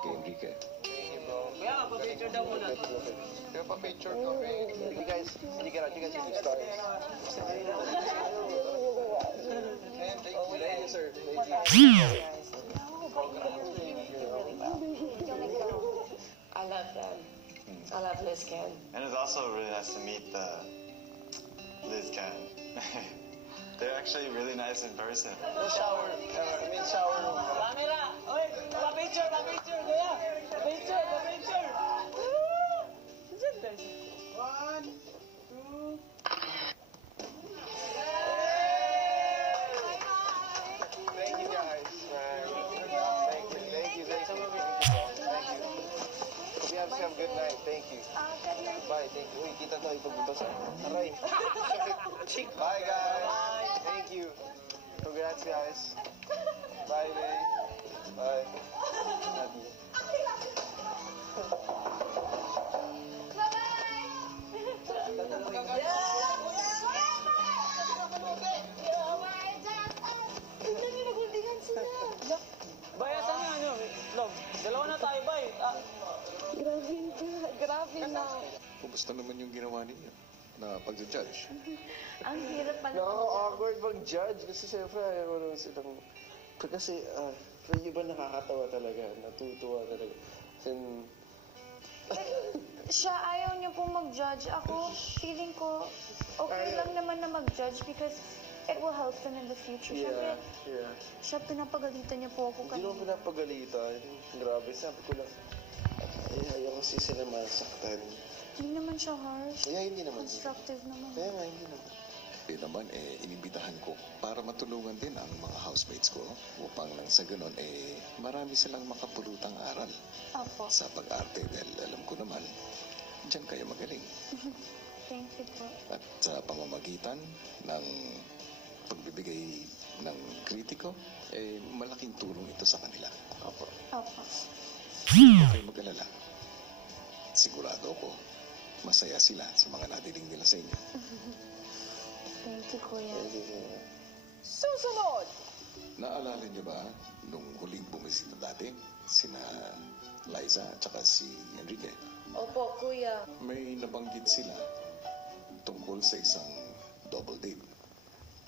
kay Enrique. Thank you, bro. Kaya, pa-picture daw muna. Kaya pa-picture kami. You guys see the stars. Thank you, sir. I love them. I love Liz Can. And it's also really nice to meet Liz Can. They're actually really nice in person. The shower room. Camera! Oy, pa-picture, kuya! Pa-picture! One, two... Thank you, guys. Thank you. Hope you have a good night. Thank you. Bye. Thank you. Uy, kita tayo pagbabasa. Aray. Bye, guys. Thank you. Congrats, guys. Bye, Ray. Bye. Love you. Bayasan niyo, ano? Love, dalawa na tayo, bay. Grabe na. Kumusta naman yung ginawa ninyo na pag-judge? Ang hirap pala. Nakaka-awkward mag-judge kasi siyempre ayaw naman silang... Kasi yung iba nakakatawa talaga, natutuwa talaga. Then, Siya ayaw niya pong mag-judge. Ako, feeling ko, okay lang naman na mag-judge because it will help them in the future. Siyempre, yeah. siya pinapagalitan niya po ako Hindi naman pinapagalitan. Grabe, sabi ko lang. Ayaw kasi sila masaktan. Hindi naman siya harsh. Kaya hindi naman. Constructive naman. Kaya nga, hindi naman. Naman, inibitahan ko para matulungan din ang mga housemates ko upang nang sa ganon, marami silang makapulutang aral Opo. sa pag-arte dahil alam ko naman, diyan kayo magaling. Thank you po. At sa pamamagitan ng pagbibigay ng kritiko, malaking tulong ito sa kanila. Opo. Opo. Huwag kayo mag-alala. Sigurado ko, masaya sila sa mga nadiling nila sa inyo. Thank you, Kuya. Susunod! Naalala niyo ba nung huling bumisita dati, sina Liza at saka si Enrique? Opo, Kuya. May nabanggit sila tungkol sa isang double date.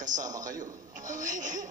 Kasama kayo. Oh my God.